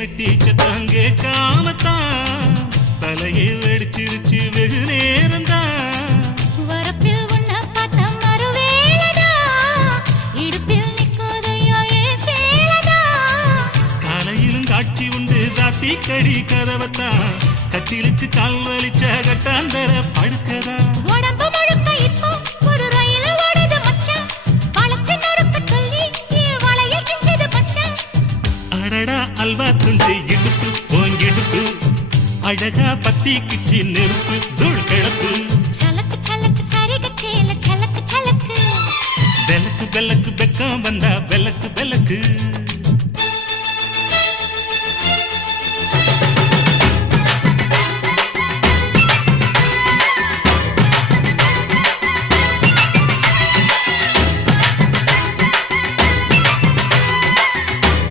மெட்டி சத்தம் கேட்காமத்தான் தலையை வெடிச்சிருச்சு வெகு நேரம்தான் வரப்பில் உன்ன பார்த்த மறுவேளதா இடுப்பில் நிற்காதையா ஏன் சேலதா காலையிலும் காட்சி உண்டு சாத்தி கடி கதவத்தான் கத்திலுக்கு கால் வலிச்ச கட்டாந்தர படுக்கதா உடம்பு முழுக்க இப்போ ஒரு ரயில் ஓடுது மச்சான் வளைச்சு நொறுக்க சொல்லி என் வளையல் கிஞ்சது மச்சான் அடடா அல்வா துண்டு இடுப்பு ஓங்கிடுப்பு அழகா பத்தி கிச்சி நெருப்பு தூள் கிளப்பு